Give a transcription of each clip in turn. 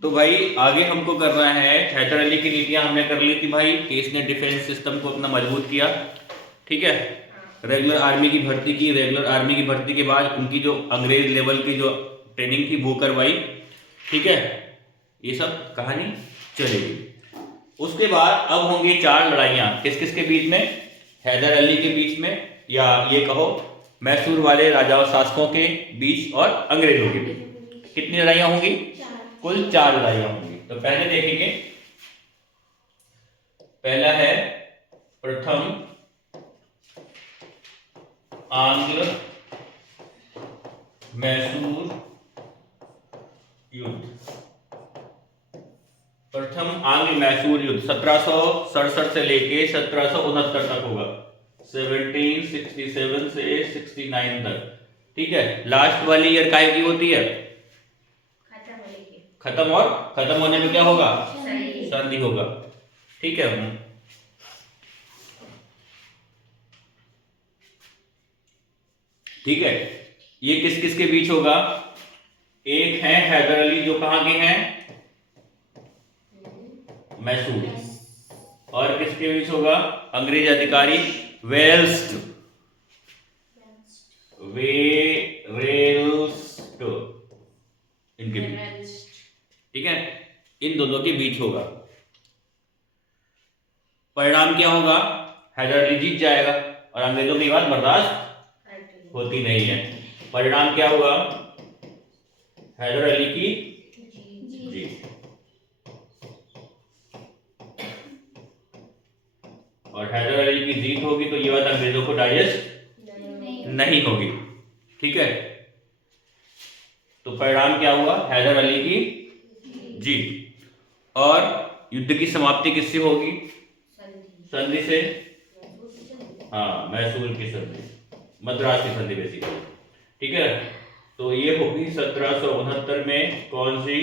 तो भाई आगे हमको करना है, हैदर अली की नीतियां हमने कर ली थी भाई कि इसने डिफेंस सिस्टम को अपना मजबूत किया। ठीक है। रेगुलर आर्मी की भर्ती की, रेगुलर आर्मी की भर्ती के बाद उनकी जो अंग्रेज लेवल की जो ट्रेनिंग थी वो करवाई। ठीक है। ये सब कहानी चलेगी। उसके बाद अब होंगी चार लड़ाइयां, किस किस के बीच में? हैदर अली के बीच में, या ये कहो मैसूर वाले राजाओं शासकों के बीच और अंग्रेजों के बीच। कितनी लड़ाइयां होंगी? कुल चार लड़ाइयां होंगी। तो पहले देखेंगे, पहला है प्रथम आंग्ल मैसूर युद्ध। प्रथम आंग्ल मैसूर युद्ध 1767 से लेके 1769 तक होगा, 1767 से 69 तक। ठीक है। लास्ट वाली ईयर काय की होती है? खत्म, और खत्म होने में क्या होगा? संधि होगा। ठीक है। ठीक है। ये किस किस के बीच होगा? एक है हैदर अली जो कहां के हैं? मैसूर। और किसके बीच होगा? अंग्रेज अधिकारी वेल्स, वेरेल्स्ट, इनके बीच। ठीक है। इन दोनों के बीच होगा। परिणाम क्या होगा? हैदर अली जीत जाएगा और अंग्रेजों की बात बर्दाश्त होती नहीं है। परिणाम क्या होगा? हैदर अली की जीत। और हैदर अली की जीत होगी तो ये बात अंग्रेजों को डाइजेस्ट नहीं होगी। ठीक है। तो परिणाम क्या हुआ? हैदर अली की जीत। और युद्ध की समाप्ति किससे होगी? संधि से। हाँ, मैसूर की संधि, मद्रास की संधि बेसिकली। ठीक है। तो ये होगी 1769 में। कौन सी?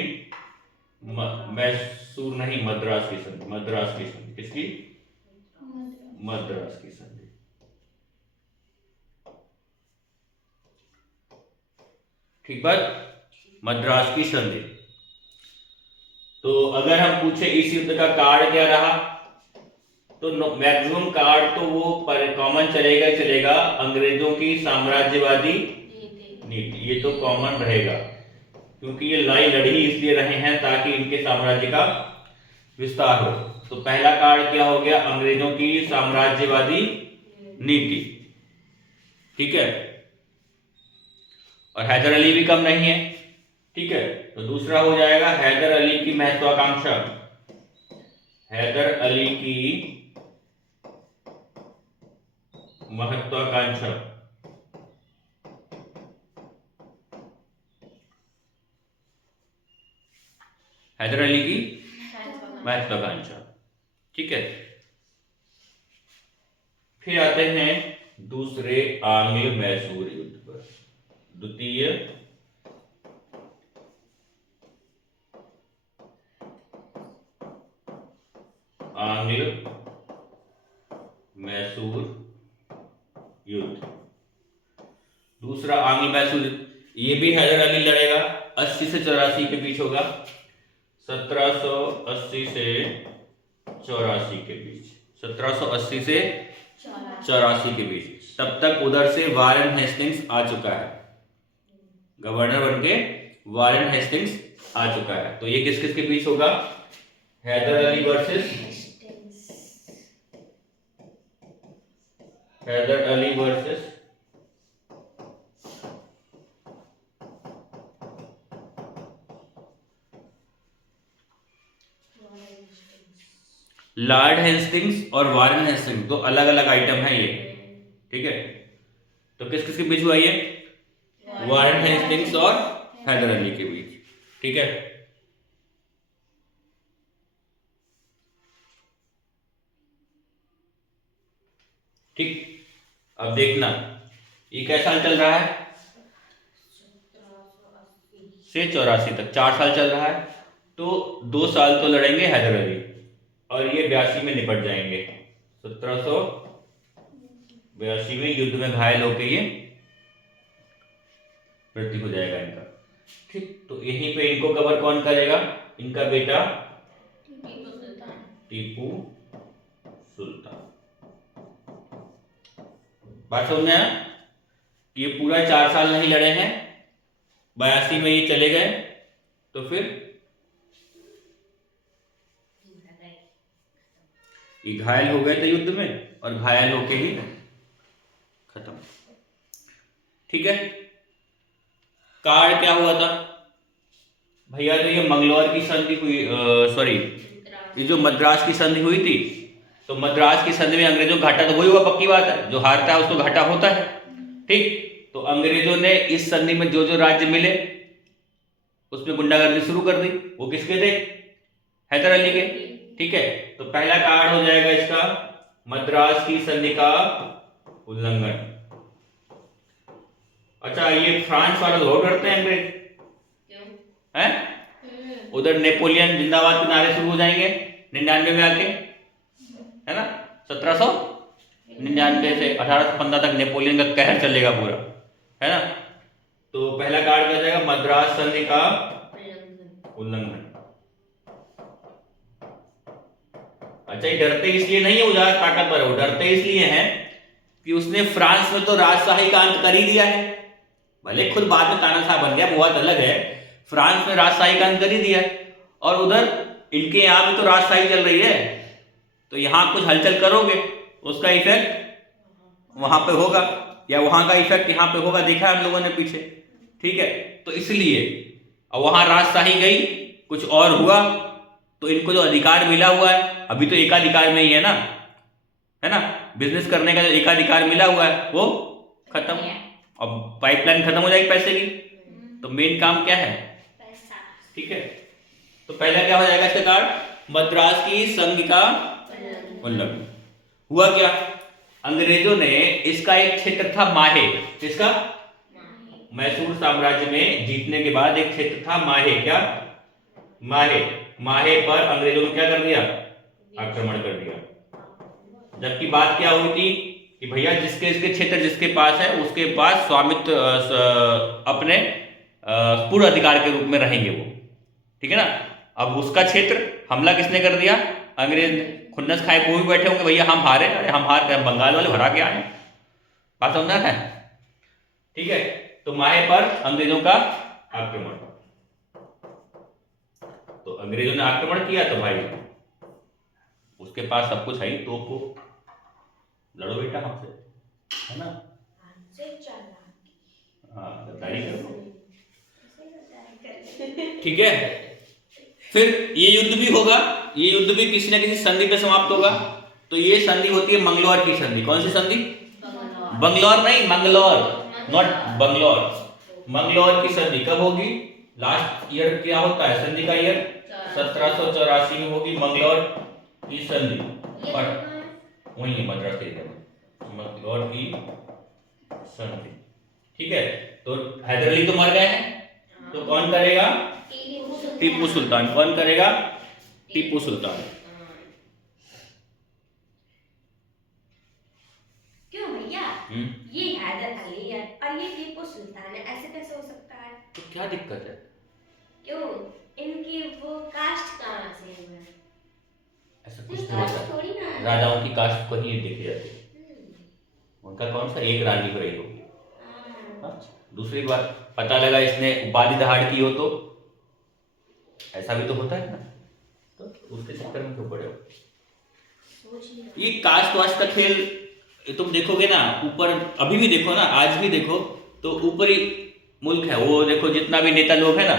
मैसूर नहीं, मद्रास की संधि। मद्रास की संधि किसकी? मद्रास की संधि। ठीक बात। मद्रास की संधि। तो अगर हम पूछे इस युद्ध का कारण क्या रहा, तो मैक्सिमम कार्ड तो वो कॉमन चलेगा ही चलेगा, अंग्रेजों की साम्राज्यवादी नीति। ये तो कॉमन रहेगा, क्योंकि ये लड़ाई लड़ी इसलिए रहे हैं ताकि इनके साम्राज्य का विस्तार हो। तो पहला कार्ड क्या हो गया? अंग्रेजों की साम्राज्यवादी नीति। ठीक है। और हैदर अली भी कम नहीं है। ठीक है। तो दूसरा हो जाएगा हैदर अली की महत्वाकांक्षा। हैदर अली की महत्वाकांक्षा। हैदर अली की महत्वाकांक्षा। ठीक है। फिर आते हैं दूसरे आंग्ल मैसूर युद्ध पर। द्वितीय आंग्ल मैसूर युद्ध। दूसरा आंग्ल मैसूर युद्ध, ये भी हैदर अली लड़ेगा। 80 से 84 के बीच होगा, 1780 से 84 के बीच। 1780 से 84 के बीच। तब तक उधर से वारेन हेस्टिंग्स आ चुका है, गवर्नर बन के वारेन हेस्टिंग्स आ चुका है। तो ये किस किस के बीच होगा? Haidar Ali versus Haidar Ali versus lord Hastings और वारेन हेस्टिंग्स, दो अलग अलग आइटम है ये। ठीक है। तो किस किस के बीच हुआ ये? वारेन हेस्टिंग्स और हैदर अली के बीच। ठीक है। ठीक। अब देखना, ये कैसा साल चल रहा है? से 84 तक 4 साल चल रहा है। तो 2 साल तो लड़ेंगे हैदर अली, और ये 82 में निपट जाएंगे। 1782 में युद्ध में घायल होकर ये मृत्यु हो जाएगा इनका। ठीक, तो यहीं पे इनको कवर कौन करेगा? इनका बेटा टीपू सुल्तान। बात समझ में आया? ये पूरा 4 साल नहीं लड़े हैं, 82 में ये चले गए, तो फिर ये घायल हो गए थे युद्ध में और घायल होके ही खत्म। ठीक है, कार्ड क्या हुआ था भैया? तो ये मंगलौर की संधि हुई, सॉरी ये जो मद्रास की संधि हुई थी, तो मद्रास की संधि में अंग्रेजों को घाटा तो वही हुआ, पक्की बात है, जो हारता है उसको घाटा होता है। ठीक, तो अंग्रेजों ने इस संधि में जो जो राज्य मिले उसमें गुंडागर्दी शुरू कर दी। वो किसके थे? हैदर अली के। ठीक है, तो पहला कार्ड हो जाएगा इसका मद्रास की संधि का उल्लंघन। अच्छा, ये फ्रांस वाले बहुत डरते हैं अंग्रेज, क्यों हैं? उधर नेपोलियन जिंदाबाद के नारे शुरू हो जाएंगे 99 में आके, है ना? 1799 से 1815 तक नेपोलियन का कहर चलेगा पूरा, है ना? तो पहला कार्ड क्या जाएगा? मद्रास संधि का उल्लंघन। अच्छा, ये डरते इसलिए नहीं है, वो ज्यादा ताकतवर है, वो डरते इसलिए हैं कि उसने फ्रांस में तो राजशाही का अंत कर ही दिया है, भले खुद बाद में तानाशाह बन गया, वो बात अलग है। फ्रांस में राजशाही का अंत कर ही दिया है, और उधर इनके यहाँ भी तो राजशाही चल रही है, तो यहाँ कुछ हलचल करोगे उसका इफेक्ट वहां पे होगा, या वहां का इफेक्ट यहाँ पे होगा, देखा है हम लोगों ने पीछे। ठीक है, तो इसलिए अब वहां राजशाही गई, कुछ और हुआ, तो इनको जो अधिकार मिला हुआ है, अभी तो एकाधिकार में ही है ना, बिजनेस करने का जो एकाधिकार मिला हुआ है वो खत्म। अब पाइपलाइन खत्म हो जाएगी पैसे की, तो मेन काम क्या है? पैसा। ठीक है, तो पहला क्या हो जाएगा इसका कार्ड? मद्रास की संधि का उल्लंघन। हुआ क्या? अंग्रेजों ने इसका एक क्षेत्र था माहे, किसका? मैसूर साम्राज्य में जीतने के बाद एक क्षेत्र था माहे, क्या? माहे पर अंग्रेजों ने क्या कर दिया? आक्रमण कर दिया। जबकि बात क्या हुई थी कि भैया जिसके इसके क्षेत्र जिसके पास है उसके पास स्वामित्व अपने पूर्व अधिकार के रूप में रहेंगे वो, ठीक है ना? अब उसका क्षेत्र हमला किसने कर दिया? अंग्रेज ने। खुन्नस खाए वो भी बैठे होंगे, भैया हम हारे, अरे हम हार गए, बंगाल वाले हरा के आए। बात समझना है? ठीक है, तो माहे पर अंग्रेजों का आक्रमण, तो अंग्रेजों ने आक्रमण किया, तो भाई उसके पास सब कुछ है ही, तो को लड़ो बेटा हमसे, है ना? हाँ, गद्दारी करो। ठीक है, फिर ये युद्ध भी होगा, ये युद्ध भी किसी न किसी संधि पे समाप्त होगा। तो ये संधि होती है मंगलौर की संधि। कौन सी संधि? बंगलौर नहीं, मंगलौर, नॉट बंगलौर। मंगलौर की संधि कब होगी? लास्ट ईयर क्या होता है संधि का ईयर? 1784 में होगी मंगलौर की संधि, और वही है मद्रास एरिया में मंगलौर की संधि। ठीक है, तो हैदर अली तो मर गए हैं, तो कौन करेगा? टीपू सुल्तान। कौन करेगा? टीपू सुल्तान। क्यों भैया? ये हैदर अली है और ये टीपू सुल्तान है, ऐसे कैसे हो सकता है? तो क्या दिक्कत है? क्यों? इनकी वो कास्ट कहाँ से है? ऐसा कुछ नहीं होता, राजाओं की कास्ट को ही देखी जाती है। उनका कौन सा एक रानी रही होगी। दूसरी बात, पता लगा इसने उपाधि दहाड़ की हो तो ऐसा भी तो होता है ना, तो उसके चक्कर में क्यों पड़े हो? ये कास्ट वास्ट का खेल तुम देखोगे ना, ऊपर अभी भी देखो ना, आज भी देखो, तो ऊपरी मुल्क है वो, देखो जितना भी नेता लोग है ना,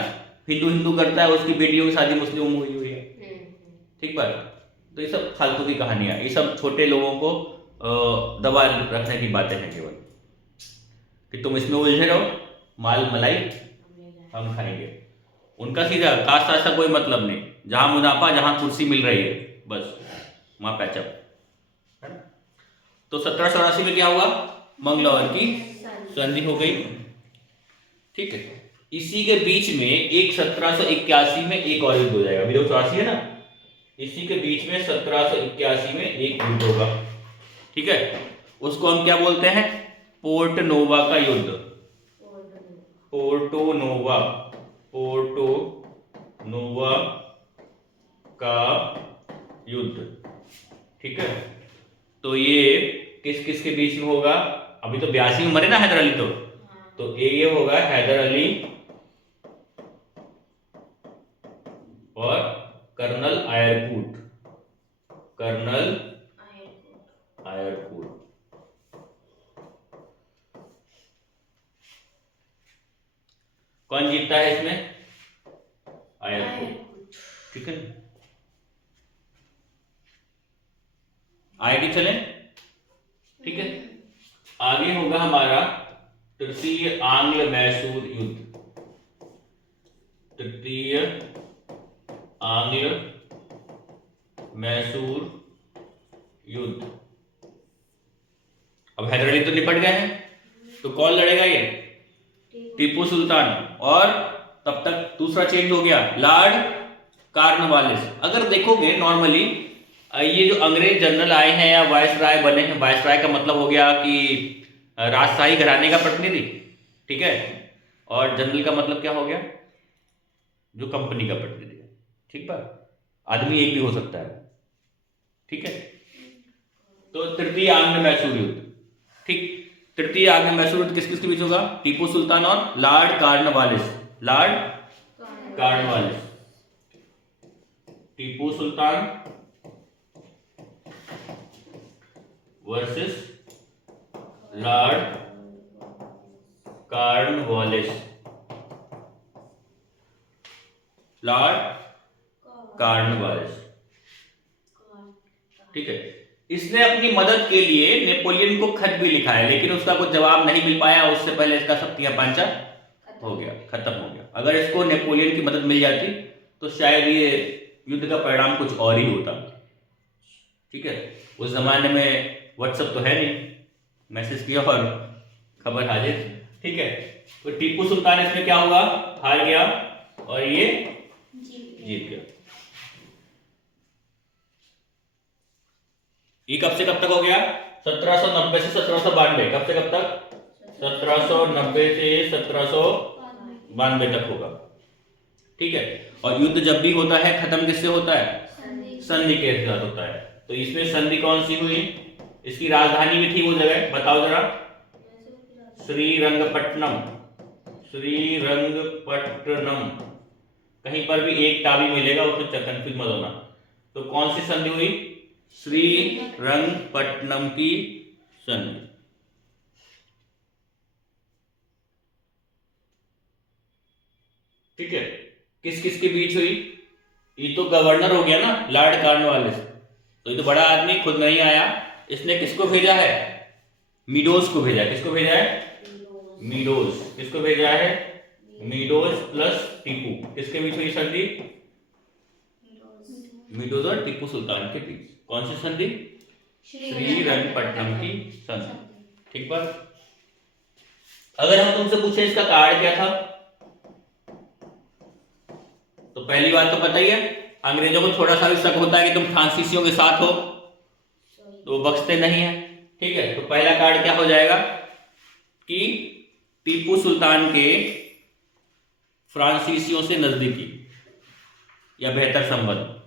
हिंदू करता है, उसकी बेटियों की शादी मुस्लिमों में हुई है। ठीक बात। तो ये सब फालतू की कहानियां, ये सब छोटे लोगों को दबा रखने की बातें हैं केवल, कि तुम इसमें उलझे रहो, माल मलाई हम खाएंगे। उनका सीधा कास्ट वास्ट का कोई मतलब नहीं, जहां मुनाफा, जहां कुर्सी मिल रही है, बस वहां पैचअप। तो 1784 में क्या हुआ? मंगलौर की संधि हो गई। ठीक है, इसी के बीच में एक 1781 में एक और युद्ध हो जाएगा। अभी तो 84 है ना, इसी के बीच में 1781 में एक युद्ध होगा। ठीक है, उसको हम क्या बोलते हैं? पोर्ट नोवा का युद्ध। पोर्टो नोवा पोर्टो नोवा का युद्ध। ठीक है, तो ये किस किस के बीच में होगा? अभी तो 82 में मरे ना हैदर अली, तो ये होगा हैदर अली और कर्नल आयरकूट। Colonel Eyre Coote. कौन जीतता है इसमें? आयरकूट। ठीक है, आगे चलें। ठीक है, आगे होगा हमारा तृतीय आंग्ल मैसूर युद्ध। तृतीय आंग्ल मैसूर युद्ध। अब हैदर अली तो निपट गए हैं, तो कौन लड़ेगा? ये टीपू सुल्तान। और तब तक दूसरा चेंज हो गया, लॉर्ड कॉर्नवालिस। अगर देखोगे नॉर्मली ये जो अंग्रेज जनरल आए हैं या वायसराय बने हैं, वायसराय का मतलब हो गया कि राजशाही घराने का प्रतिनिधि। ठीक है, और जनरल का मतलब क्या हो गया? जो कंपनी का प्रतिनिधि है। ठीक है, आदमी एक भी हो सकता है। ठीक है, तो तृतीय आंग्ल मैसूर युद्ध। ठीक, तृतीय आंग्ल मैसूर युद्ध किस किस के बीच होगा? टीपू सुल्तान और Lord Cornwallis. Lord Cornwallis. Tipu Sultan versus Lord Cornwallis. Lord Cornwallis. ठीक है, इसने अपनी मदद के लिए नेपोलियन को खत भी लिखा है, लेकिन उसका कुछ जवाब नहीं मिल पाया। उससे पहले इसका सत्या पांचा हो गया, खत्म हो गया। अगर इसको नेपोलियन की मदद मिल जाती तो शायद ये युद्ध का परिणाम कुछ और ही होता। ठीक है, उस जमाने में व्हाट्सएप तो है नहीं, मैसेज किया और खबर हाजिर। ठीक है, तो टीपू सुल्तान इसमें क्या हुआ? हार गया और ये जीत गया। ये कब से कब तक हो गया? 1790 से 1792। कब से कब तक? 1790 से 1792 तक होगा। ठीक है, और युद्ध जब भी होता है खत्म किससे होता है? संधि के साथ होता है। तो इसमें संधि कौन सी हुई? इसकी राजधानी भी थी वो जगह, बताओ जरा। श्रीरंगपट्टनम। श्रीरंगपट्टनम। कहीं पर भी एक टावी मिलेगा, उसको कंफ्यूज मत होना। तो कौन सी संधि हुई? श्रीरंगपट्टनम की संधि। ठीक है, किस किस के बीच हुई? ये तो गवर्नर हो गया ना, लॉर्ड कॉर्नवालिस। तो ये तो बड़ा आदमी खुद नहीं आया, इसने किसको भेजा है? मीडोज को भेजा। किसको भेजा है? मीडोज। किसको भेजा है? Meadows plus Tipu. किसके बीच हुई संधि? मीडोज और टीपू सुल्तान के बीच। कौन सी संधि? श्रीरंगपट्टनम की संधि। ठीक बात। अगर हम तुमसे पूछे इसका कारण क्या था, तो पहली बात तो पता ही है, अंग्रेजों को थोड़ा सा भी शक होता है कि तुम फ्रांसीसियों के साथ हो, तो वो बख्शते नहीं है। ठीक है, तो पहला कारण क्या हो जाएगा कि टीपू सुल्तान के फ्रांसीसियों से नजदीकी या बेहतर संबंध।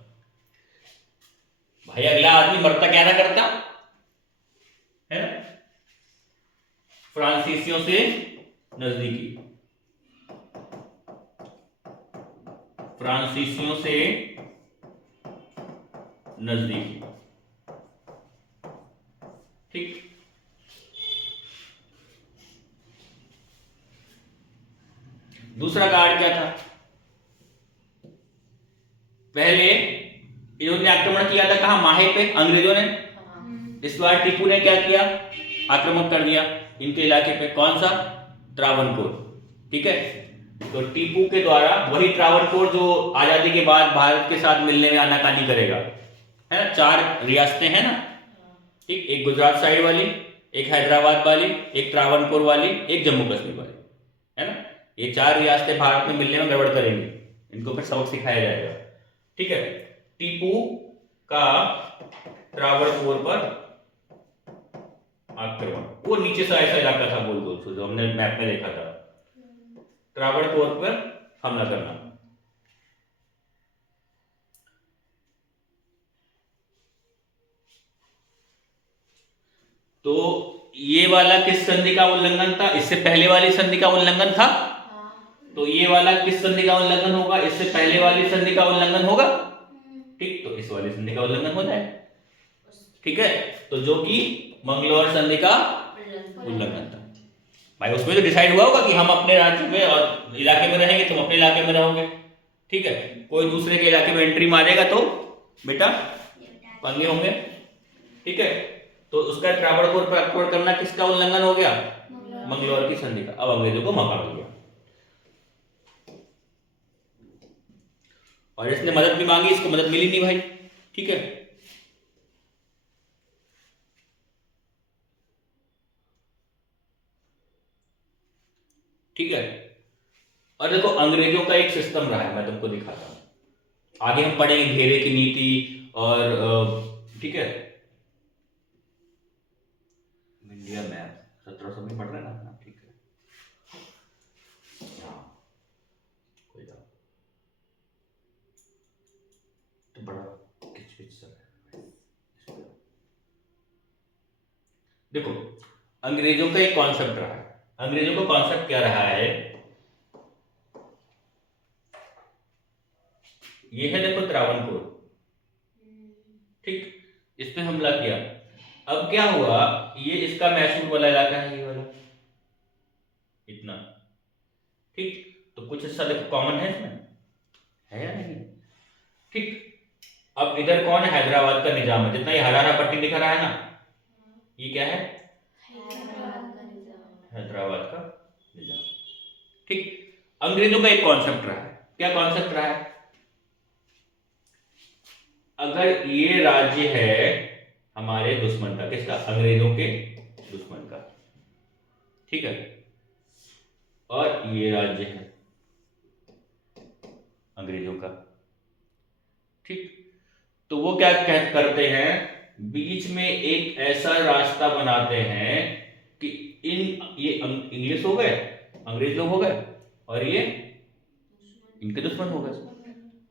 भाई अगला आदमी मरता क्या ना करता है ना, फ्रांसीसियों से नजदीकी। फ्रांसीसियों से नजदीकी। ठीक, दूसरा कार्ड क्या था? पहले इन्होंने आक्रमण किया था कहां? माहे पे, अंग्रेजों ने। इस बार टीपू ने क्या किया? आक्रमण कर दिया इनके इलाके पे। कौन सा? त्रावणकोर। ठीक है, तो टीपू के द्वारा वही त्रावणकोर जो आजादी के बाद भारत के साथ मिलने में आनाकानी करेगा, है ना। 4 रियासतें हैं ना, ठीक, एक गुजरात साइड वाली, एक हैदराबाद वाली, एक त्रावणकोर वाली, एक जम्मू कश्मीर वाली, है ना। ये 4 रियासतें भारत में मिलने में गड़बड़ करेंगी, इनको फिर सबक सिखाया जाएगा। ठीक है, टीपू का त्रावणकोर पर आक्रमण, वो नीचे से ऐसा इलाका था गोल गोल, जो हमने मैप में देखा था। त्रावणकोर पर हमला करना। तो ये वाला किस संधि का उल्लंघन था? इससे पहले वाली संधि का उल्लंघन था। तो ये वाला किस संधि का उल्लंघन होगा? इससे पहले वाली संधि का उल्लंघन होगा। ठीक, तो इस वाली संधि का उल्लंघन हो जाए। ठीक है, तो जो कि मंगलौर संधि का उल्लंघन था। भाई उसमें तो डिसाइड हुआ होगा कि हम अपने राज्य में और इलाके में रहेंगे, तुम अपने इलाके में रहोगे। ठीक है, कोई दूसरे के इलाके में एंट्री मारेगा तो बेटा पंगे होंगे। ठीक है, तो उसका त्रावणकोर प्राप्त करना किसका उल्लंघन हो गया? मंगलौर की संधि का। अब अंग्रेजों को मौका मिल गया और इसने मदद भी मांगी, इसको मदद मिली नहीं भाई। ठीक है, ठीक है। और देखो अंग्रेजों का एक सिस्टम रहा है, मैं तुमको दिखाता हूं। आगे हम पढ़ेंगे घेरे की नीति और ठीक है, इंडिया मैप 1700 में पढ़ रहे हैं ना? ठीक है, हाँ कोई बात तो बड़ा किच सब है। देखो अंग्रेजों का एक कॉन्सेप्ट रहा है। अंग्रेजों का कॉन्सेप्ट क्या रहा है? ये है देखो त्रावणकोर। ठीक, इस पे हमला किया। अब क्या हुआ, ये इसका मैसूर वाला इलाका है, ये वाला इतना। ठीक, तो कुछ हिस्सा देखो कॉमन है इसमें, है या नहीं? ठीक, अब इधर कौन है? हैदराबाद का निजाम है। जितना ये हरा हरा पट्टी दिखा रहा है ना, ये क्या है? हैदराबाद का निजाम। ठीक, अंग्रेजों का एक कॉन्सेप्ट रहा है। क्या कॉन्सेप्ट रहा है? अगर ये राज्य है हमारे दुश्मन का, किसका? अंग्रेजों के दुश्मन का। ठीक है, और ये राज्य है अंग्रेजों का। ठीक, तो वो क्या करते हैं, बीच में एक ऐसा रास्ता बनाते हैं कि ये इंग्लिश हो गए, अंग्रेज लोग हो गए, और ये इनके दुश्मन हो गए।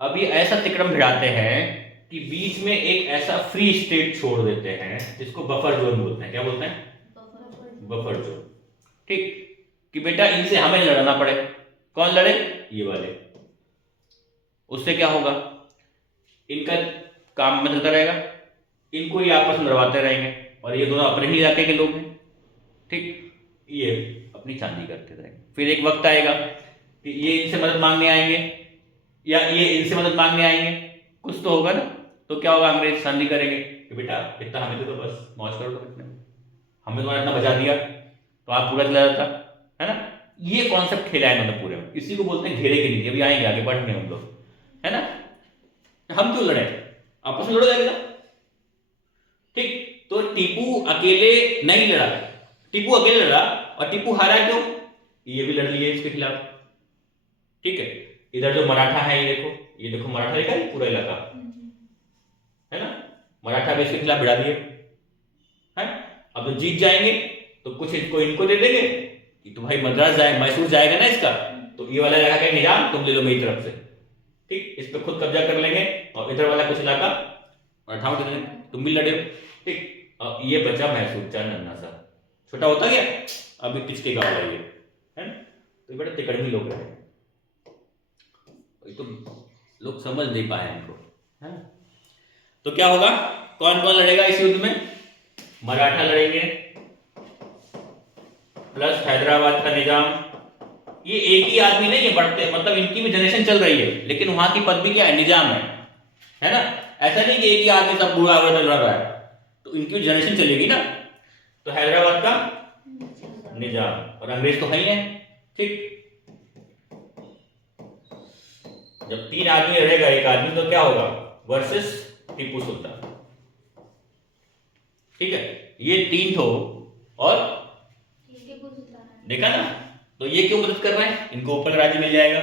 अब ये ऐसा तिकड़म भिड़ाते हैं कि बीच में एक ऐसा फ्री स्टेट छोड़ देते हैं जिसको बफर जोन बोलते हैं। क्या बोलते हैं? Buffer zone. ठीक, कि बेटा इनसे हमें लड़ना पड़े। कौन लड़े? ये वाले। उससे क्या होगा, इनका काम में चलता रहेगा, इनको ये आपस में लड़वाते रहेंगे और ये दोनों अपने ही इलाके के लोग हैं। ठीक, ये अपनी चांदी करते रहेंगे। फिर एक वक्त आएगा कि ये इनसे मदद मांगने आएंगे या ये इनसे मदद मांगने आएंगे, कुछ तो होगा ना। तो क्या होगा, अंग्रेज संधि करेंगे कि बेटा इतना हमें दे दो, बस मौज करो तुम इतने, हमने तुम्हारा इतना बचा दिया तो आप पूरा चला जाता है ना। ये कॉन्सेप्ट खेला है मतलब पूरे में। इसी को बोलते हैं घेरे की नीति। अभी आएंगे आगे पढ़ने हम लोग, है ना। हम क्यों लड़े? आपस में लड़ो जाएगा। ठीक, तो टीपू अकेले नहीं लड़ा, टीपू अकेले लड़ा और टीपू हारा क्यों? ये भी लड़ लिए इसके खिलाफ। ठीक है, इधर जो मराठा है ये देखो मराठा देखा है पूरा इलाका, है ना। मराठा भी इसके खिलाफ भिड़ा दिए है। अब तो जीत जाएंगे तो कुछ इसको इनको दे देंगे कि तो भाई मद्रास जाए, मैसूर जाएगा ना इसका, तो ये वाला इलाका का निजाम तुम ले लो मेरी तरफ से। ठीक, इस पे खुद कब्जा कर लेंगे और इधर वाला कुछ इलाका मराठाओं दे देंगे, तुम भी लड़े। ठीक, अब ये बचा मैसूर, चाहे नन्ना सा छोटा होता गया। अभी किसके गाँव है ये, है ना। तो ये बड़े तिकड़मी लोग रहे, तो लोग समझ नहीं पाए इनको, है ना। तो क्या होगा, कौन कौन लड़ेगा इस युद्ध में? मराठा लड़ेंगे प्लस हैदराबाद का निजाम। ये एक ही आदमी नहीं है, बढ़ते मतलब इनकी भी जनरेशन चल रही है, लेकिन वहां की पदवी क्या है? निजाम है ना। ऐसा नहीं कि एक ही आदमी सब बुरा चल रहा है, तो इनकी जनरेशन चलेगी ना। तो हैदराबाद का निजाम और अंग्रेज तो है ही है। ठीक, जब तीन आदमी रहेगा एक आदमी, तो क्या होगा? वर्सेस टीपू सुल्तान। ठीक है, ये तीन ठो और देखा ना। तो ये क्यों मदद कर रहे हैं? इनको ऊपर राज्य मिल जाएगा।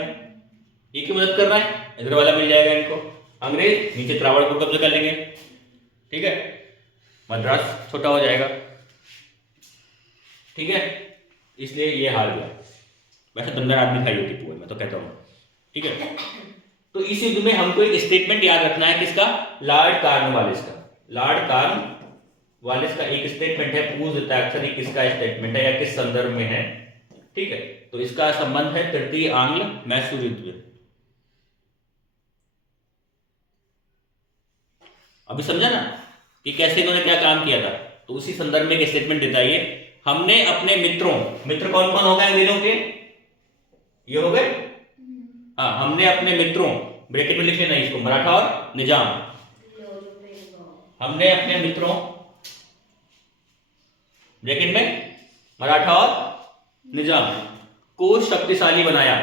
ये क्यों मदद कर रहा है? इधर वाला मिल जाएगा इनको। अंग्रेज नीचे त्रावणकोर कब्जा कर लेंगे। ठीक है, मद्रास छोटा हो जाएगा। ठीक है, इसलिए ये हार गया। वैसे दमदार आदमी था ये टीपू, मैं तो कहता हूँ। ठीक है। तो इस युद्ध में हमको एक स्टेटमेंट याद रखना है, किसका? लॉर्ड कॉर्नवालिस का। लॉर्ड कॉर्नवालिस का एक स्टेटमेंट है, पूछ देता है अक्सर, किसका स्टेटमेंट है या किस संदर्भ में है। ठीक है, तो इसका संबंध है तृतीय आंग्ल मैसूर युद्ध में। अभी समझा ना कि कैसे इन्होंने क्या काम किया था। तो उसी संदर्भ में एक स्टेटमेंट देता है ये, हमने अपने मित्रों, मित्र कौन कौन हो गए अंग्रेजों के? ये हो गए, हाँ, हमने अपने मित्रों, ब्रैकेट में लिख लेना इसको, मराठा और निजाम। हमने अपने मित्रों, ब्रैकेट में, मराठा और निजाम को शक्तिशाली बनाया।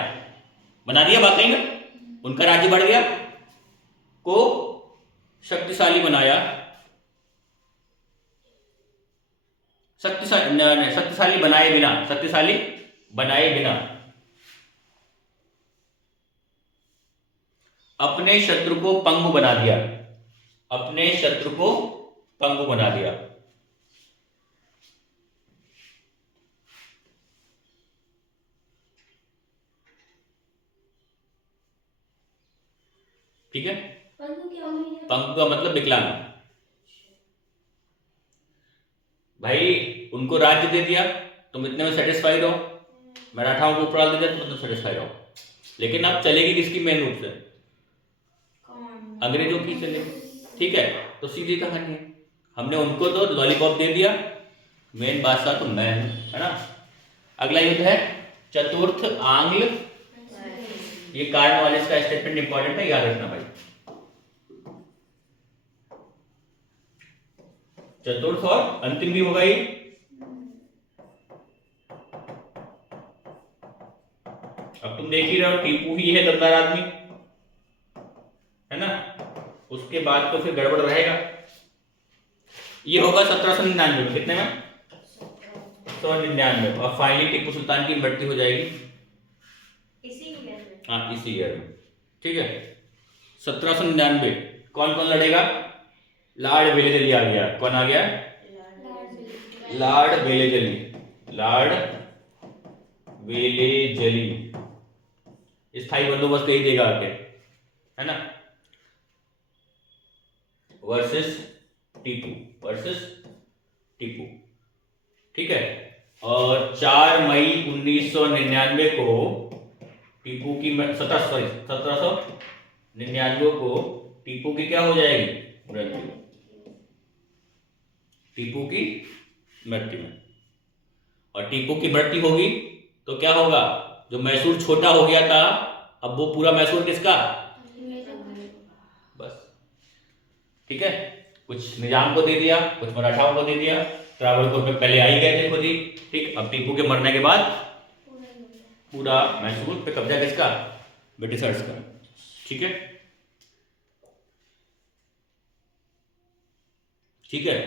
बना दिया वाकई में, उनका राज्य बढ़ गया। को शक्तिशाली बनाया, शक्तिशाली बनाए बिना, शक्तिशाली बनाए बिना अपने शत्रु को पंगु बना दिया। अपने शत्रु को पंगु बना दिया। ठीक है, पंगु का मतलब विकलांग। भाई उनको राज्य दे दिया, तुम इतने में सेटिस्फाइड हो, मराठाओं को ऊपर दे दिया, तुम सेटिस्फाइड हो, लेकिन अब चलेगी किसकी मेन रूप से? अंग्रेजों की चलेगी। ठीक है, तो सीधी कहानी है, हमने उनको तो लॉलीपॉप दे दिया, मेन बादशाह तो मैं हूं, है ना। अगला युद्ध है चतुर्थ आंग्ल। ये कॉर्नवालिस का स्टेटमेंट इंपॉर्टेंट है, याद रखना भाई। चतुर्थ और अंतिम भी होगा ये। अब तुम देख ही रहे हो, टीपू ही है दमदार आदमी, है ना। उसके बाद तो फिर गड़बड़ रहेगा। ये होगा 1799 में, कितने में? 199। और फाइनली टीपू सुल्तान की मृत्यु हो जाएगी इसी ईयर में। हाँ, इसी ईयर में। ठीक है, 1799। कौन कौन लड़ेगा? लॉर्ड वेलेजली आ गया। कौन आ गया? Lord Wellesley. लॉर्ड वेलेजली स्थायी बंदोबस्त ही देगा आके, है ना। Versus Tipu, versus Tipu. ठीक है, और 4 मई 1999 को टीपू की 1799 को टीपू की क्या हो जाएगी? मृत्यु। टीपू की मृत्यु में, और टीपू की मृत्यु होगी तो क्या होगा? जो मैसूर छोटा हो गया था, अब वो पूरा मैसूर किसका? बस। ठीक है, कुछ निजाम को दे दिया, कुछ मराठाओं को दे दिया, त्रावणकोर में पहले आ ही गए थे खुद ही। ठीक, अब टीपू के मरने के बाद पूरा मैसूर पे कब्जा किसका? ब्रिटिशर्स का। ठीक है, ठीक है,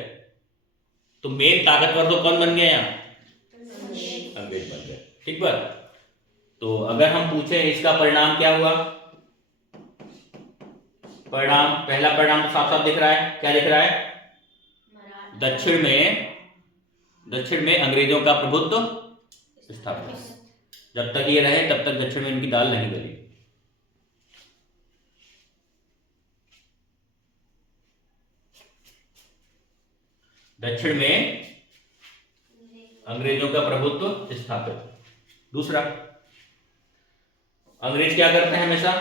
तो मेन ताकतवर तो कौन बन गया यहाँ? अंग्रेज बन गए। ठीक बात। तो अगर हम पूछे इसका परिणाम क्या हुआ? परिणाम, पहला परिणाम तो साफ साफ दिख रहा है। क्या दिख रहा है? दक्षिण में अंग्रेजों का प्रभुत्व स्थापित। जब तक ये रहे तब तक दक्षिण में इनकी दाल नहीं गली। दक्षिण में अंग्रेजों का प्रभुत्व स्थापित। दूसरा, अंग्रेज क्या करते हैं हमेशा?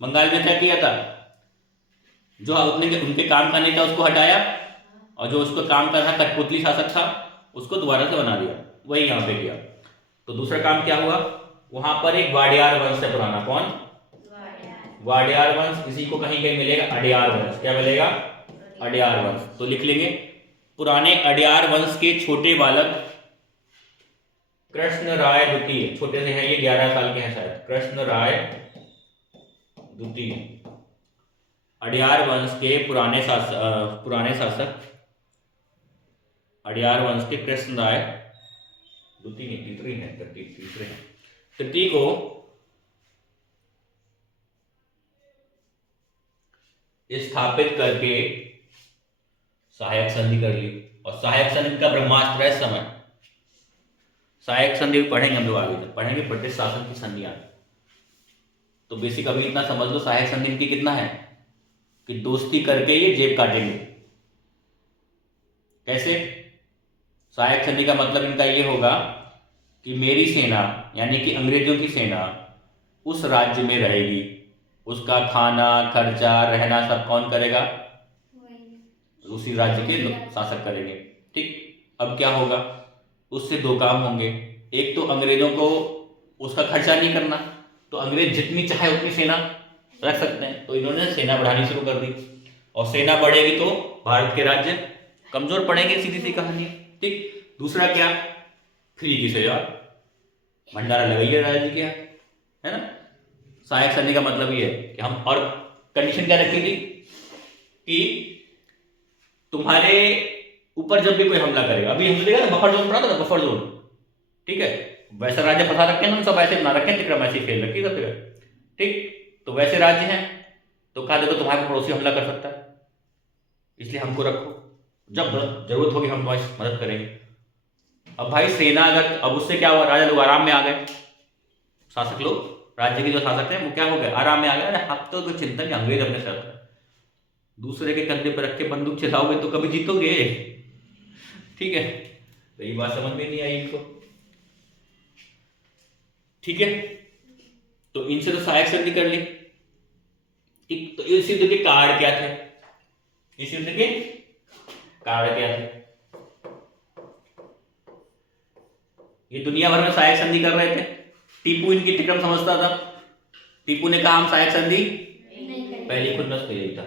बंगाल में क्या किया था? जो उनके काम का नहीं था उसको हटाया, और जो उसको काम कर रहा कठपुतली शासक था उसको दोबारा से बना दिया। वही यहाँ पे किया। तो दूसरा काम क्या हुआ? वहां पर एक वाडियार वंश है पुराना। कौन? वाडियार वंश। इसी को कहीं कहीं मिलेगा अडियार वंश। क्या मिलेगा? अडियार वंश। तो लिख लेंगे, पुराने अडियार वंश के छोटे बालक कृष्ण राय द्वितीय, छोटे से हैं ये, 11 साल के हैं शायद, कृष्ण राय द्वितीय, अडियार वंश के पुराने शासक अडियार वंश के कृष्ण राय द्वितीय नहीं, तीसरे हैं, तृतीय को स्थापित करके सहायक संधि कर ली। और सहायक संधि का ब्रह्मास्त्र है समय। सहायक संधि पढ़ेंगे हम लोग आगे, जब पढ़ेंगे ब्रिटिश शासन की संधियां। तो बेसिक अभी इतना समझ लो, सहायक संधि इनकी कितना है कि दोस्ती करके ये जेब काटेंगे। कैसे? सहायक संधि का मतलब इनका ये होगा कि मेरी सेना यानी कि अंग्रेजों की सेना उस राज्य में रहेगी, उसका खाना खर्चा रहना सब कौन करेगा? उसी राज्य के शासक करेंगे। ठीक, अब क्या होगा, उससे दो काम होंगे। एक तो अंग्रेजों को उसका खर्चा नहीं करना, तो अंग्रेज जितनी चाहे उतनी सेना रख सकते हैं, तो इन्होंने सेना बढ़ानी शुरू कर दी, और सेना बढ़ेगी तो भारत के राज्य कमजोर पड़ेंगे, सीधी सी कहानी। ठीक, दूसरा क्या, फ्री की सेवा, भंडारा लगाइए राज्य के यहाँ, है ना। सहायक संधि का मतलब ये है कि हम, और कंडीशन क्या रखी थी कि तुम्हारे ऊपर जब भी कोई हमला करेगा, अभी हमने देखा ना बफर जोन पड़ा था, बफर जोन, ठीक है, वैसा राज्य फंसा रखे हैं, सब ऐसे बना रखे हैं, तिकड़म ऐसी फेल रखी सब जगह। ठीक, तो वैसे राज्य हैं, तो कहा देखो तुम्हारे पड़ोसी हमला कर सकता है, इसलिए हमको रखो, जब जरूरत होगी हम तुम्हारी मदद करेंगे। अब भाई सेना अगर, अब उससे क्या हुआ, राजा लोग आराम में आ गए, शासक लोग, राज्य के जो शासक हैं वो क्या हो गए, आराम में आ गए। अरे अब तो कोई चिंता नहीं, अंग्रेज अपने साथ है, दूसरे के कंधे पर रख के बंदूक चलाओगे तो कभी जीतोगे? ठीक है, तो ये बात समझ में नहीं आई इनको। ठीक है, तो इनसे तो सहायक संधि कर ली। ठीक, तो इस युद्ध के कारण क्या थे, इस युद्ध के कारण क्या थे? ये दुनिया भर में सहायक संधि कर रहे थे, टीपू इनकी तिकड़म समझता था। टीपू ने कहा हम सहायक संधि पहली खुन्नस पे यही था,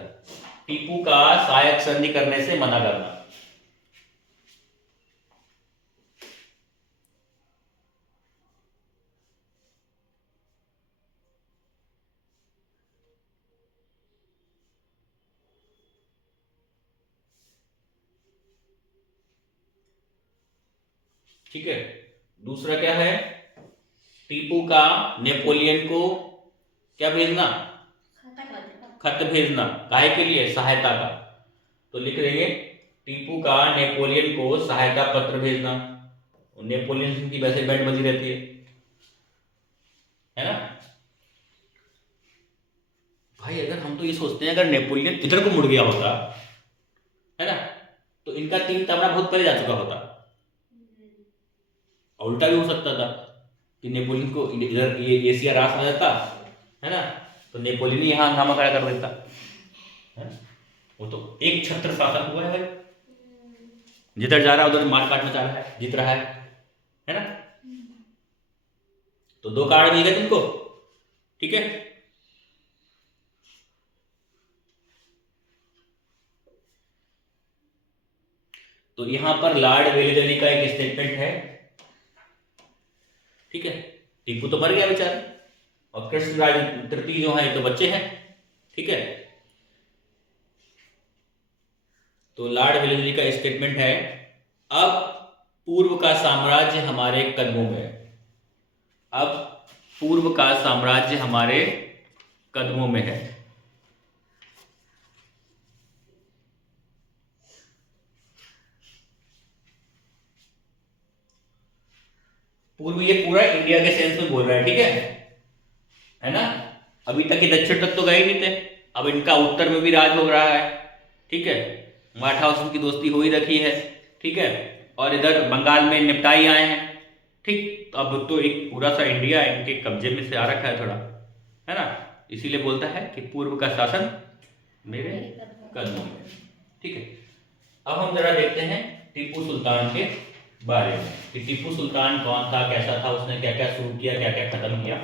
टीपू का सहायक संधि करने से मना करना। ठीक है, दूसरा क्या है, टीपू का नेपोलियन को क्या भेजना, खत भेजना, काहे के लिए, सहायता का। तो लिख देंगे टीपू का नेपोलियन को सहायता पत्र भेजना। नेपोलियन की वैसे बैंड बजी रहती है ना। भाई अगर हम तो ये सोचते हैं, अगर नेपोलियन इधर को मुड़ गया होता, है ना, तो इनका तीन तमना बहुत पहले जा चुका होता, और उल्टा भी हो सकता था कि नेपोलियन को इधर ये एशिया रास में जाता, है ना, तो नेपोलियन ही यहाँ हंगामा खड़ा कर देता, है ना? वो तो एक छत्र शासक हुआ है भाई, जिधर जा रहा है उधर मार काट मचा रहा है, जीत रहा है ना। तो दो कार्ड मिल गए तुमको, ठीक है। तो यहां पर लॉर्ड वेलेजली का एक स्टेटमेंट है, ठीक है। टीपू तो मर गया बेचारा, और कृष्णराज तृतीय जो है तो बच्चे हैं, ठीक है। तो लॉर्ड वेलेजली का स्टेटमेंट है, अब पूर्व का साम्राज्य हमारे कदमों में है, अब पूर्व का साम्राज्य हमारे कदमों में है। पूर्व ये पूरा इंडिया के सेंस में बोल रहा है, ठीक है ना। अभी तक ये दक्षिण तक तो गए नहीं थे, अब इनका उत्तर में भी राज हो रहा है, ठीक है। मराठा उसकी दोस्ती हो ही रखी है, ठीक है, और इधर बंगाल में निपटाई आए हैं, ठीक। तो अब तो एक पूरा सा इंडिया इनके कब्जे में से आ रखा है थोड़ा, है ना, इसीलिए बोलता है कि पूर्व का शासन मेरे कदमों में, ठीक है। अब हम जरा देखते हैं टीपू सुल्तान के बारे में कि टीपू सुल्तान कौन था, कैसा था, उसने क्या क्या शुरू किया, क्या क्या खत्म किया,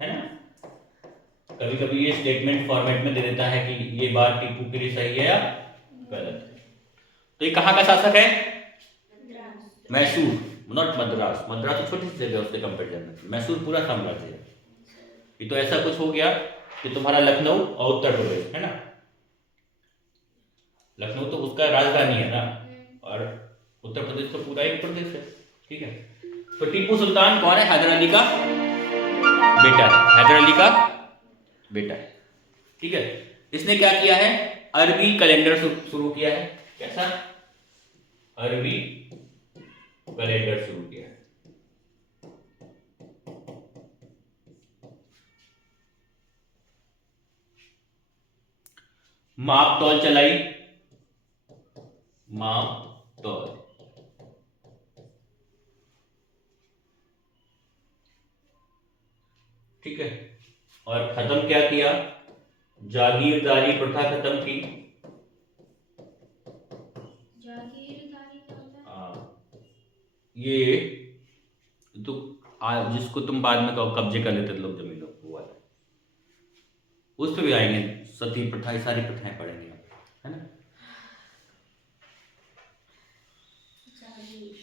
है ना। कभी कभी ये स्टेटमेंट फॉर्मेट में दे देता है कि ये बात टीपू के लिए सही है या गलत है। तो ये कहाँ का शासक है, मैसूर, नॉट मद्रास, मद्रास तो छोटी सी जगह है उसके कंपेरिजन में, मैसूर पूरा साम्राज्य है। ये तो ऐसा कुछ हो गया कि तुम्हारा लखनऊ और उत्तर प्रदेश, है ना, लखनऊ तो उसका राजधानी है ना, और उत्तर प्रदेश तो पूरा एक प्रदेश है, ठीक है। तो टीपू सुल्तान कौन है, हैदर अली का बेटा है, हैदर अली का बेटा है, ठीक है। इसने क्या किया है, अरबी कैलेंडर शुरू किया है, कैसा, अरबी कैलेंडर शुरू किया है। माप तौल चलाई, माप तौल। ठीक है, और खत्म क्या किया, जागीरदारी प्रथा खत्म की। जागीरदारी क्या होता है? ये तो जिसको तुम बाद में कहो कब्जे कर लेते थे लोग जमीनों को, वो वाला उस पर भी आएंगे, सती प्रथा, ये सारी प्रथाएं पढ़ेंगे है ना। जागीर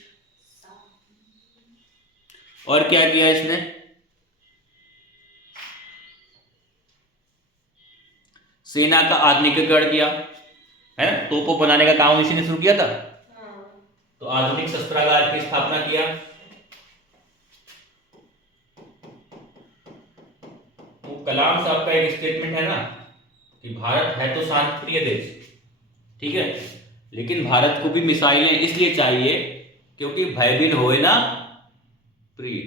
और क्या किया इसने, सेना का आधुनिकीकरण किया, है ना, तोपों बनाने का काम इसी ने शुरू किया था। तो आधुनिक शस्त्रागार की स्थापना किया। वो कलाम साहब का एक स्टेटमेंट है ना कि भारत है तो शांति प्रिय देश, ठीक है, लेकिन भारत को भी मिसाइलें इसलिए चाहिए क्योंकि भयभीन होए ना प्रिय।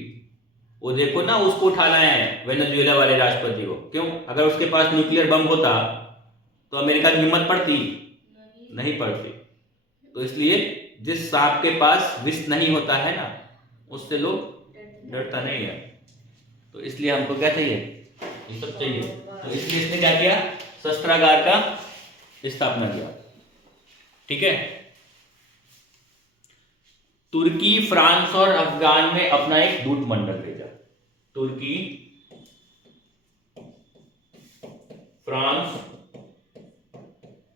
वो देखो ना, उसको उठाना है वेनेजुएला वाले राष्ट्रपति को, क्यों, अगर उसके पास न्यूक्लियर बम होता तो अमेरिका की हिम्मत पड़ती, नहीं पड़ती। तो इसलिए जिस सांप के पास विष नहीं होता है ना, उससे लोग डरता नहीं है। तो इसलिए हमको क्या चाहिए, ये सब चाहिए। तो इसलिए इसने क्या किया, शस्त्रागार का स्थापना किया। ठीक है, तुर्की, फ्रांस और अफगान में अपना एक दूत मंडल भेजा। तुर्की, फ्रांस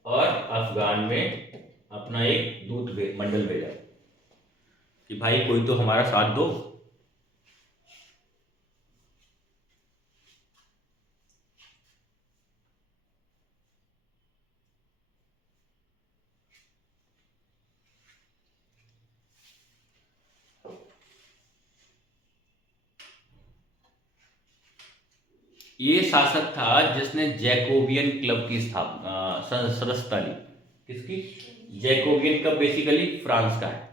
और अफगान में अपना एक दूत मंडल भेजा कि भाई कोई तो हमारा साथ दो। ये शासक था जिसने जैकोबियन क्लब की स्थापना सदस्यता ली। किसकी, जैकोबियन क्लब बेसिकली फ्रांस का है।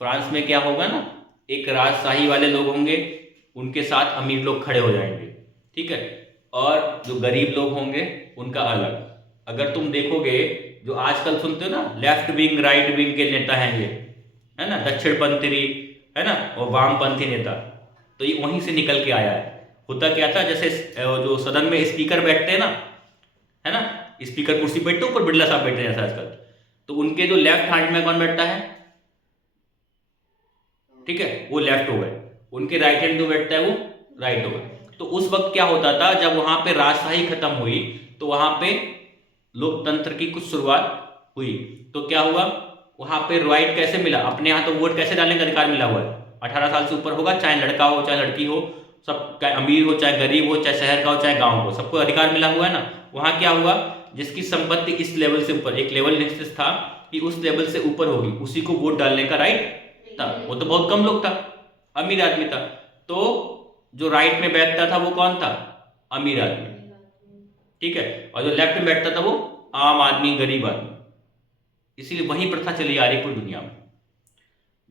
फ्रांस में क्या होगा ना, एक राजशाही वाले लोग होंगे, उनके साथ अमीर लोग खड़े हो जाएंगे, ठीक है, और जो गरीब लोग होंगे उनका अलग। अगर तुम देखोगे जो आजकल सुनते हो ना, लेफ्ट विंग राइट विंग के नेता हैं ये, है ना, दक्षिणपंथी, है ना, और वामपंथी नेता, तो ये वहीं से निकल के आया है। होता क्या था, जैसे जो सदन में स्पीकर बैठते हैं ना, है ना, स्पीकर कुर्सी बैठते ऊपर बिरला साहब बैठते हैं आजकल, तो उनके जो लेफ्ट हैंड में कौन बैठता है, ठीक है, वो लेफ्ट हो गए, उनके राइट हैंड जो बैठता है वो राइट हो गए। तो उस वक्त क्या होता था, जब वहां पे राजशाही खत्म हुई तो वहां पे लोकतंत्र की कुछ शुरुआत हुई। तो क्या हुआ, वहां पे राइट कैसे मिला, अपने यहाँ तो वोट कैसे डालने का अधिकार मिला हुआ है, 18 साल से ऊपर होगा, चाहे लड़का हो चाहे लड़की हो, सब, चाहे अमीर हो चाहे गरीब हो, चाहे शहर का हो चाहे गांव हो, सबको अधिकार मिला हुआ है ना। वहां क्या हुआ, जिसकी संपत्ति इस लेवल से ऊपर, एक लेवल निश्चित था कि उस लेवल से ऊपर होगी, उसी को वोट डालने का राइट था। वो तो बहुत कम लोग था, अमीर आदमी था। तो जो राइट में बैठता था वो कौन था, अमीर आदमी, ठीक है, और जो लेफ्ट में बैठता था वो आम आदमी, गरीब आदमी। इसीलिए वही प्रथा चली आ रही पूरी दुनिया में।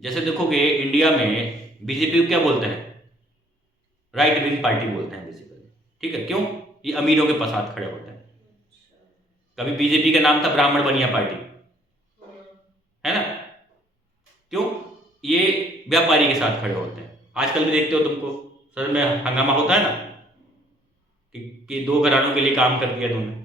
जैसे देखोगे इंडिया में बीजेपी को क्या बोलते हैं, राइट विंग पार्टी बोलते हैं बेसिकली, ठीक है, क्यों, ये अमीरों के साथ खड़े होते हैं। कभी बीजेपी का नाम था ब्राह्मण बनिया पार्टी, है ना, क्यों, ये व्यापारी के साथ खड़े होते हैं। आजकल भी देखते हो तुमको सर में हंगामा होता है ना कि दो घरानों के लिए काम कर दिया तुमने,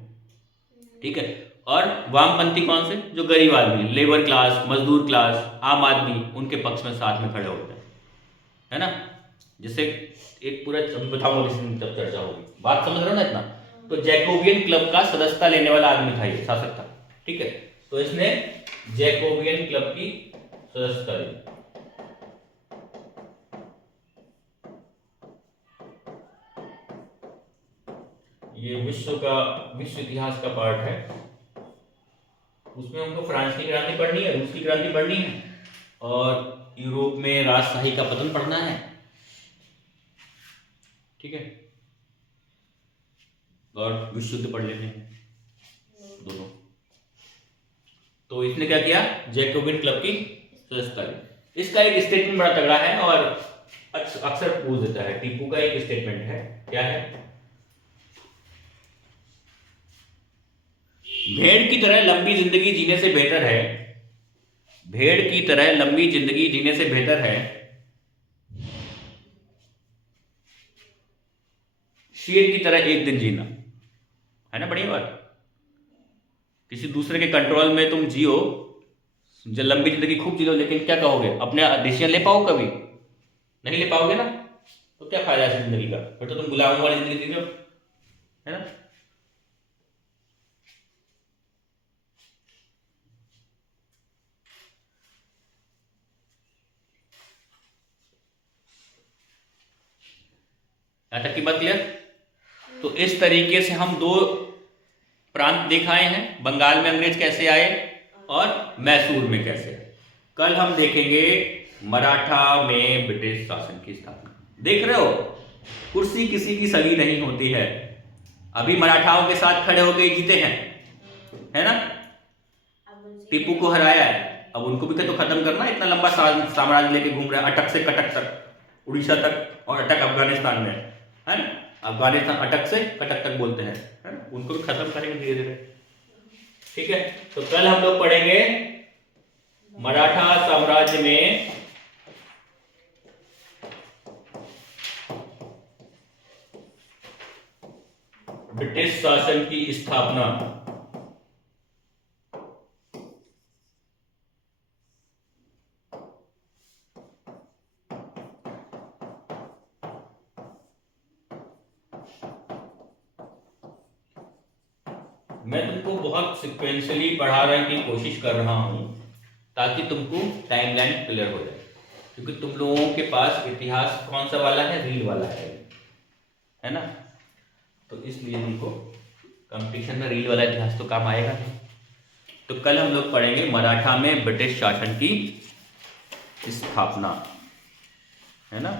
ठीक है। और वामपंथी कौन से, जो गरीब आदमी, लेबर क्लास, मजदूर क्लास, आम आदमी, उनके पक्ष में साथ में खड़े होते हैं, है ना। जैसे एक पूरा बताऊंगा जब चर्चा होगी, बात समझ रहे हो ना इतना। तो जैकोबियन क्लब का सदस्यता लेने वाला आदमी था, ये शासक था, ठीक है। तो इसने जैकोबियन क्लब की सदस्यता ली। ये विश्व इतिहास का पार्ट है, उसमें हमको फ्रांस की क्रांति पढ़नी है, रूस की क्रांति पढ़नी है, और यूरोप में राजशाही का पतन पढ़ना है, ठीक है, और विश्व युद्ध पढ़ लेने हैं दोनों। तो इसने क्या किया, जैकोबियन क्लब की सदस्यता ली। इसका एक स्टेटमेंट बड़ा तगड़ा है और अक्सर पूछ देता है, टीपू का एक स्टेटमेंट है, क्या है, भेड़ की तरह लंबी जिंदगी जीने से बेहतर है, भेड़ की तरह लंबी जिंदगी जीने से बेहतर है शेर की तरह एक दिन जीना। है ना बढ़िया बात। किसी दूसरे के कंट्रोल में तुम जियो, जो लंबी जिंदगी खूब जी लो, लेकिन क्या कहोगे, अपने डिसीजन ले पाओ कभी नहीं ले पाओगे ना, तो क्या फायदा है जिंदगी का, फिर तो तुम गुलामों वाली जिंदगी जी रहे हो, है ना। यहां तक की बात क्लियर। तो इस तरीके से हम दो प्रांत दिखाए हैं, बंगाल में अंग्रेज कैसे आए और मैसूर में कैसे। कल हम देखेंगे मराठा में ब्रिटिश शासन की स्थापना। देख रहे हो, कुर्सी किसी की सगी नहीं होती है। अभी मराठाओं के साथ खड़े होकर जीते हैं, है ना, टीपू को हराया है, अब उनको भी तो खत्म करना। इतना लंबा साम्राज्य लेके घूम रहा है, अटक से कटक तक, उड़ीसा तक, और अटक अफगानिस्तान में, है ना। अफगानिस्तान अटक से कटक तक बोलते हैं, है ना, उनको भी खत्म करेंगे धीरे धीरे। ठीक है, तो कल हम लोग पढ़ेंगे मराठा साम्राज्य में ब्रिटिश शासन की स्थापना। मैं तुमको बहुत सिक्वेंशली पढ़ाने की कोशिश कर रहा हूं ताकि तुमको टाइमलाइन क्लियर हो जाए, क्योंकि तुम लोगों के पास इतिहास कौन सा वाला है, रील वाला है ना, तो इसलिए तुमको कंपटीशन में रील वाला इतिहास तो काम आएगा नहीं। तो कल हम लोग पढ़ेंगे मराठा में ब्रिटिश शासन की स्थापना, है ना।